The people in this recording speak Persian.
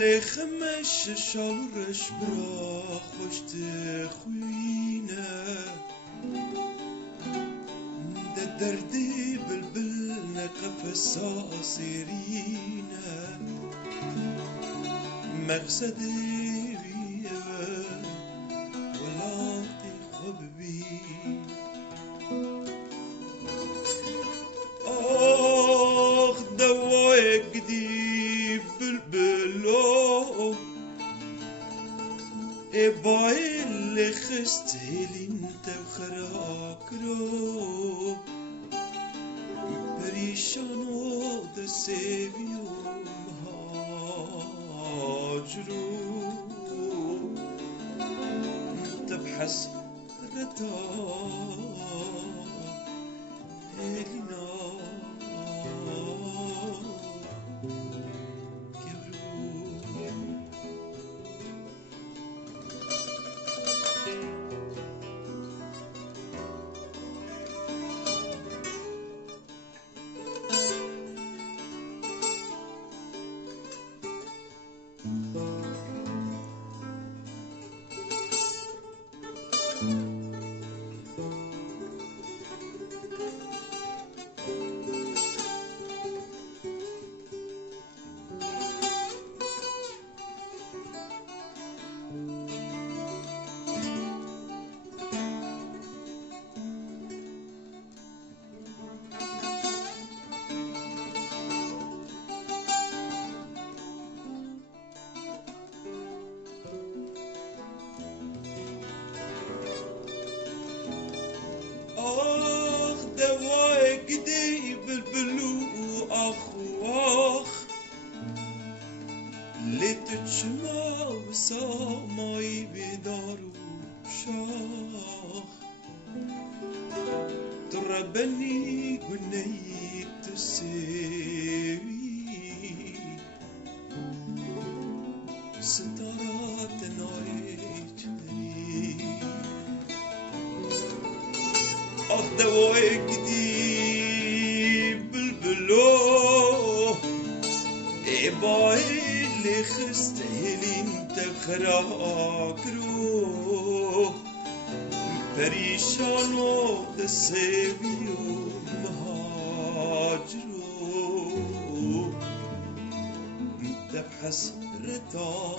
لخمش شالورش برا خوشت خوینه ده دردی بلبل نقفص آسیرینه مقصدی بیه ولاتی خوب بی آخ دوای گدی بلبلو ای بایل خست هلین تو خراکرو پریشانو ده سیویو مهاجرو تبحث رتا هلینا آخ دوای گدی بلبلو آخ آخ لیت چما و سامایی بیدارو شاخ تو ربنی گنهی تو سیوی ستارات نایج دری آخ دوای گدی بلبلو ای بایل خست هلین تخراکرو پریشانو ده سیویو مهاجرو تبحث رتا